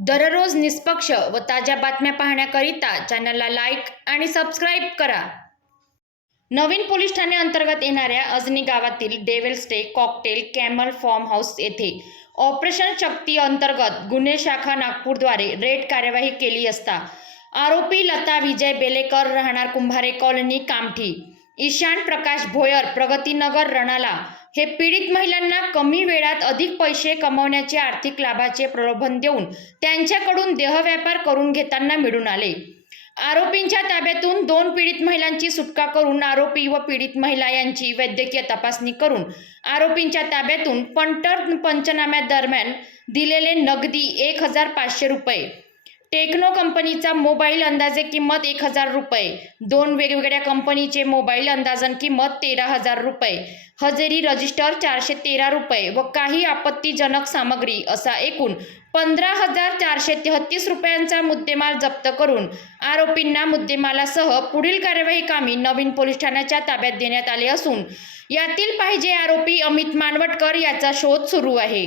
दररोज निष्पक्ष व ताज्या बातम्या पाहण्याकरिता चॅनलला लाईक आणि सबस्क्राईब करा. नवीन पोलीस ठाणे अंतर्गत येणाऱ्या अजनी गावातील devil stay cocktail camel farm house येथे ऑपरेशन शक्ती अंतर्गत गुन्हे शाखा नागपूरद्वारे रेड कार्यवाही केली असता आरोपी लता विजय बेलेकर राहणार कुंभारे कॉलनी कामठी ईशान प्रकाश भोयर प्रगतीनगर रणाला हे पीडित महिलांना कमी वेळात अधिक पैसे कमवण्याचे आर्थिक लाभाचे प्रलोभन देऊन त्यांच्याकडून देहव्यापार करून घेताना मिळून आले. आरोपींच्या ताब्यातून दोन पीडित महिलांची सुटका करून आरोपी व पीडित महिला यांची वैद्यकीय तपासणी करून आरोपींच्या ताब्यातून पंटर पंचनाम्यादरम्यान दिलेले नगदी एक हजार पाचशे रुपये. टेक्नो कंपनीचा मोबाईल अंदाजे किंमत एक हजार रुपये. दोन वेगवेगळ्या कंपनीचे मोबाईल अंदाजन किंमत तेरा हजार रुपये. हजेरी रजिस्टर चारशे तेरा रुपये व काही आपत्तीजनक सामग्री असा एकूण पंधरा हजार चारशे तेहतीस रुपयांचा मुद्देमाल जप्त करून आरोपींना मुद्देमालासह पुढील कार्यवाही कामी नवीन पोलीस ठाण्याच्या ताब्यात देण्यात आले असून यातील पाहिजे आरोपी अमित मानवटकर याचा शोध सुरू आहे.